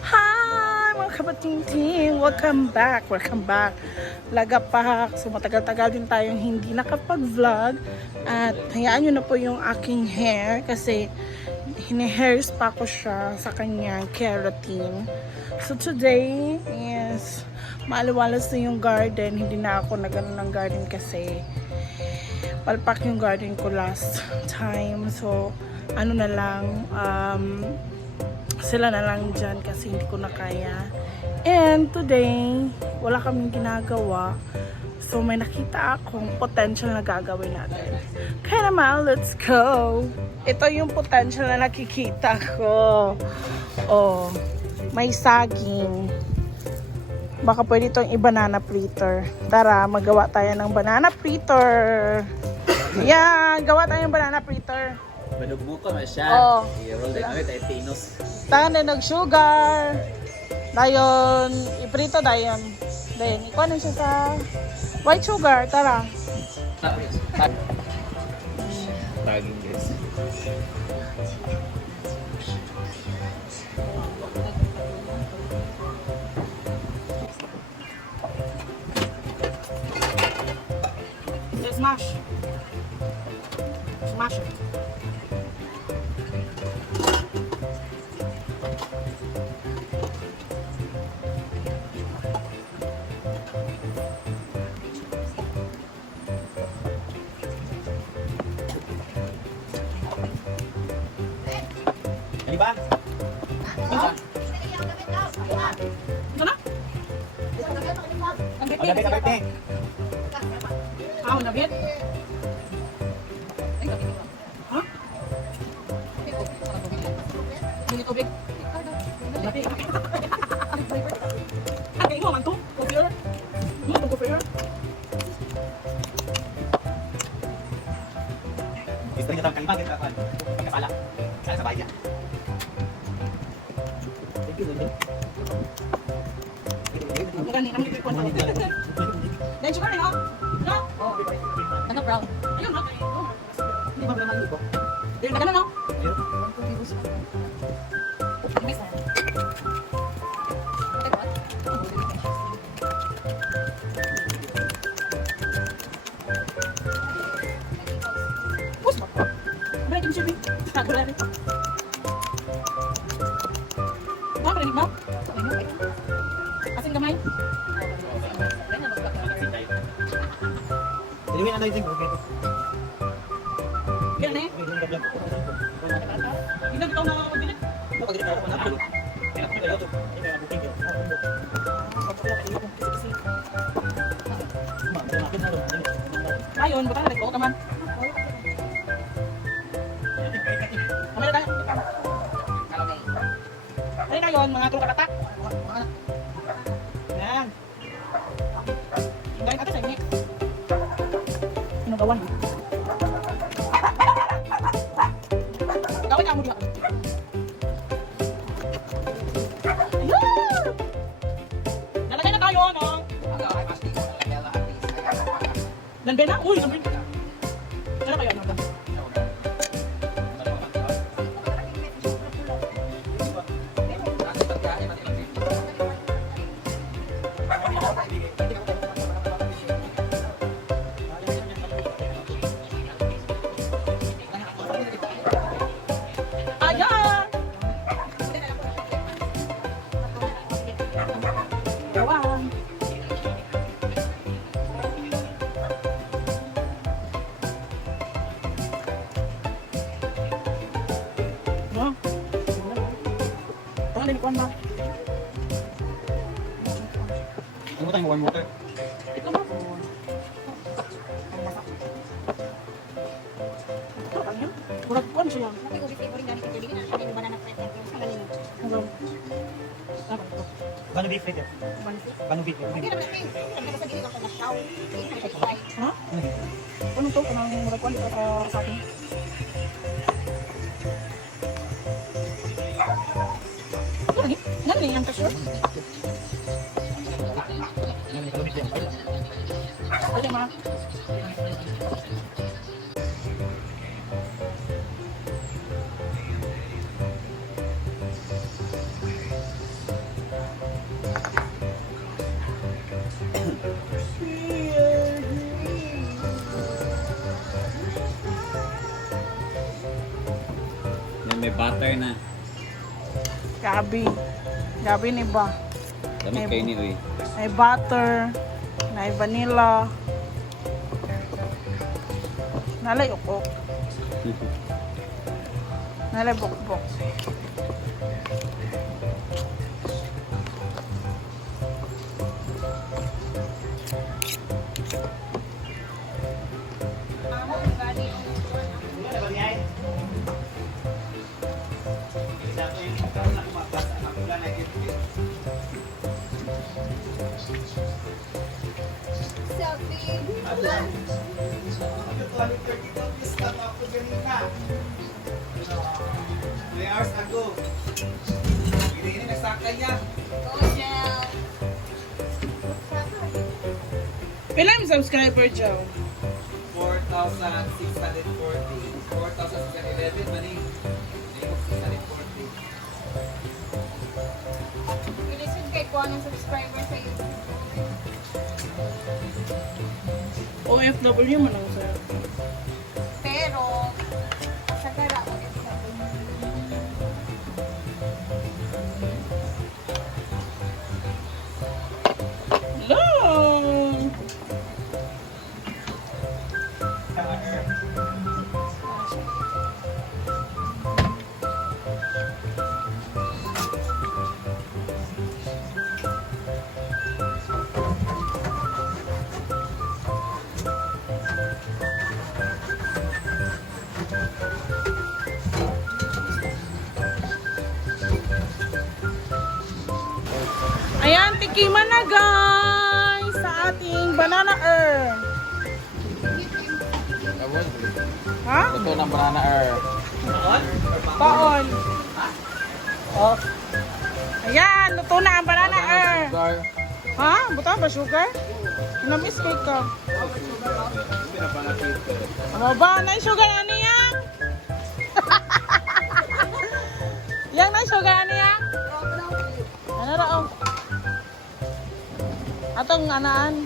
Hi mga kabating-ting! Welcome back! Welcome back! Lagapak! So matagal-tagal din tayong hindi nakapag-vlog. At hayaan nyo na po yung aking hair kasi hine-hairs pa ko siya sa kanyang keratin. So today is maaliwalas na yung garden. Hindi na ako nagano ng garden kasi palpak yung garden ko last time. So ano na lang, sila na lang dyan kasi hindi ko na kaya. And today, wala kaming ginagawa. So may nakita akong potential na gagawin natin. Kaya naman, let's go! Ito yung potential na nakikita ko. Oh, may saging. Baka pwede itong i-banana fritter. Tara, magawa tayo ng banana fritter. Yan, gawa tayo ng banana fritter. Manugbuka man siya. Oh. I-roll din namin tayo pinos. Tahan din nag-sugar. Dayon, iprito dayon. Dayon, ikuha na siya sa white sugar. Tara. Taging guys. Smash. Smash it. Ano ba? Ito na? Ang Ang gabi ka Ah, ang nabit? Ha? Hindi tubig. Nabit. Ang mo man to? Coffee? Mo to coffee? Gusto niyo tayong kalima kita pa. Pagkapala. Sana sa bahay niya. Thank you, Lolo. Ang gani, ang lipit ko na. Dahil sugar na, no? Ano brown? Ayun, ha? Hindi ba naman ito? Ayun, nagano, no? Asin gamay? Anyway, ano yung okay? Yan eh. Ilan ikaw na magbilit? Ayun, buta na rin ko kaman. Kamay na tayo. Ayun na yun, mga tulong katatak. Yan. Hindahin natin sa init. Pinugawan. Gawin ka mo diya. Nalagay na tayo, no? Lanbe na? Uy, lanbe na. Ano kaya naman? Ayan! Gawan! No? Tama, nilikuan ba? Ano ba tayong warm water? Ito ba? Ito, kanya? Murag ko, ano siya yan? Hanggang. Ah, ito. Bano beef right? Bano beef. Ha? Ano to? Kanang murag ko, dito sa akin. Ano ni? Ano ni yung cashier? Ano ma? butter na. Gabi. Gabi ni ba? Dami kayo ni Uy. May butter. May vanilla. Nalay ukok. Nalay bukbok. Pila yung subscriber, Joe? 4,640. 4,611 mani. 640. Ilisod kay ko ng subscriber sa YouTube. OFW man ako sa'yo. Pero, sa kara ko Long! Ayan, tikiman na guys sa ating banana earn. Ha? Ito ng banana air. Paon. Oh. Ayan, luto na ang banana earn. Ha? Buta ba sugar? Namiss cake ka. Ano ba? Na sugar ano yan? Yang na sugar ano yan? Ano raw? Atong anaan.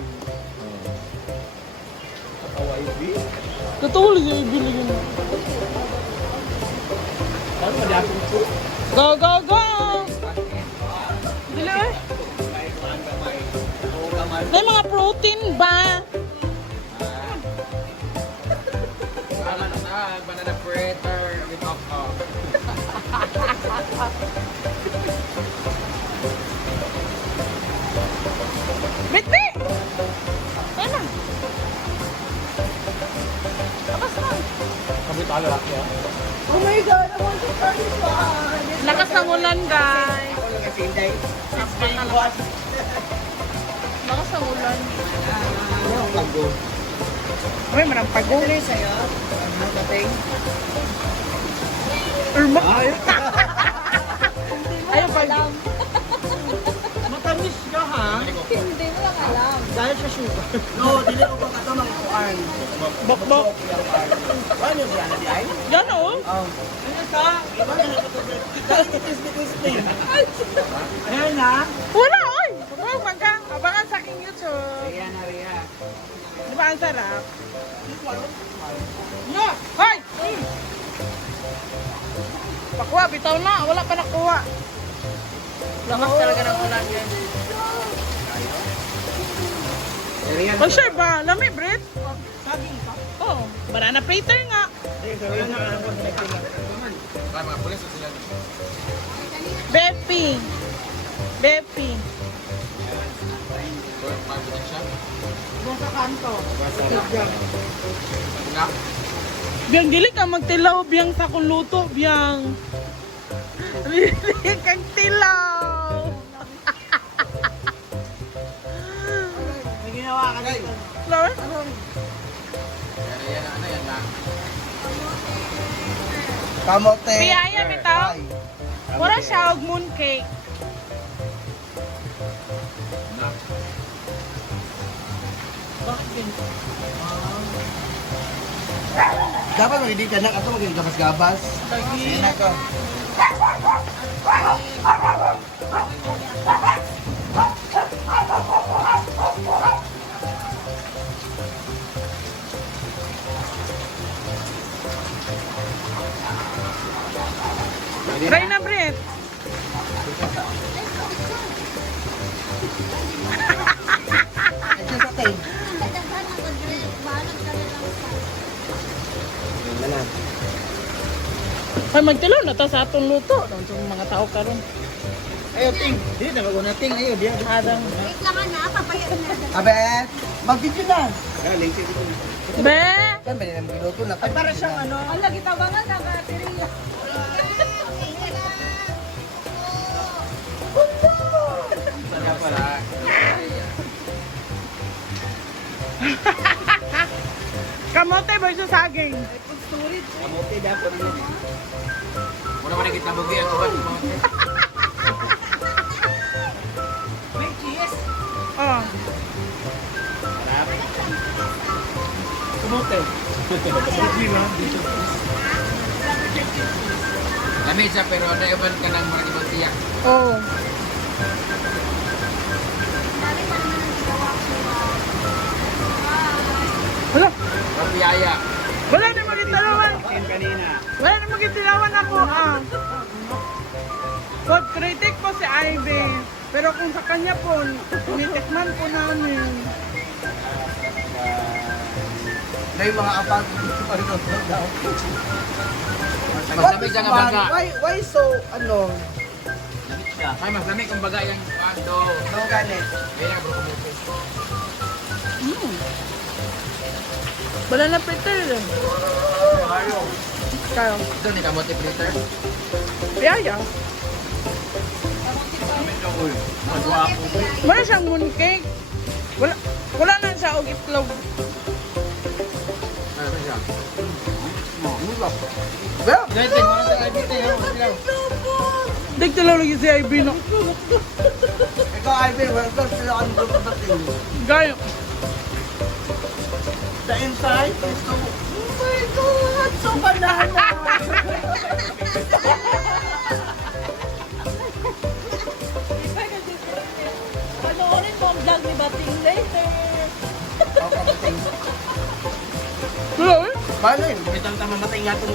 Katulog yung ibili yun. Go, go, go! Dili eh. May mga protein ba? Banana fritter with alcohol. Bitbi! Ayan na. Lakas na. Kabit ala laki ah. Oh my God, I want to try this one. Lakas ng ulan, guys. Lakas ng ulan. Uy, marang paguli sa'yo. Irma. Ayaw pa lang. Matamis ka ha? Hindi mo lang alam. Dahil sa sugar. No, dili ko pa kato ng kuan. Bok-bok. Ano yung brana di ay? Yan o. Ano ka? Iba na natutubig. Dahil kitis-kitis Ayan na. Wala, oy. Huwag magka. Abangan sa aking YouTube. Riya na riya. Di ba ang sarap? Yeah. Hoy! Pakuha, bitaw na. Wala pa nakuha. Lakas talaga ng ulan yan. Riya. Oh, sure ba? Lami, Brit? Saging ka? Oo. Oh, banana fritter nga. Ayan na ano po. Para mga pulis o sila. Bepi. Bepi. Mabuti siya. Doon sa kanto. Nga. Biyang dili ka magtilaw biyang sa kuluto biyang. Dili kang tilaw. May ginawa ka dito. Lord? Riya na ano yan na. Kamote. Piyaya bitaw. Mura siya og mooncake. Dapat magiging ka na ato magiging gabas-gabas. Sige na ko. Ay, magtilo na ta sa atong luto. Doon sa mga tao karon. Ayo, ting. Di na mag ting ayo dia. Adang. Wait lang na, papayag na. Abe, mag-video na. Be! Kan ba nang minuto na. Ay para siyang ano. Ang lagi tabangan na baterya. Kaya pala. Kamote versus saging. Kamote dapat na yun. Muna mo nakita bugi ang kuwan mo. May cheese. Oh. Kamote. Lamig siya pero naiban ka ng marami ibang tiyak. Oh. Hala, Kapiyaya. wala na magitalawan. Kanina. Wala na magitalawan ako. Food critic po si Ivy. Pero kung sa kanya po, tinitikman po namin. Na yung mga apang ano daw. Maglamig siya nga baga. Why so ano? Ay, mas lamig kung baga yung pando. No ganit. Kaya na bro kumupis. Wala na peter. Kaya, Ito ni kamote fritter. yaya. Wala siyang mooncake. Wala na siya og itlog. Ano siya? Well, Dito, wala sa kaibite. Digtalaw lagi si Ivy no. ikaw Ivan, welcome to the unboxing. Gaya. The inside is so... Oh my God! So banana! Panoorin mo ang vlog ni Bating later. Wala eh. Paano yun? May tama mamatay nga ito.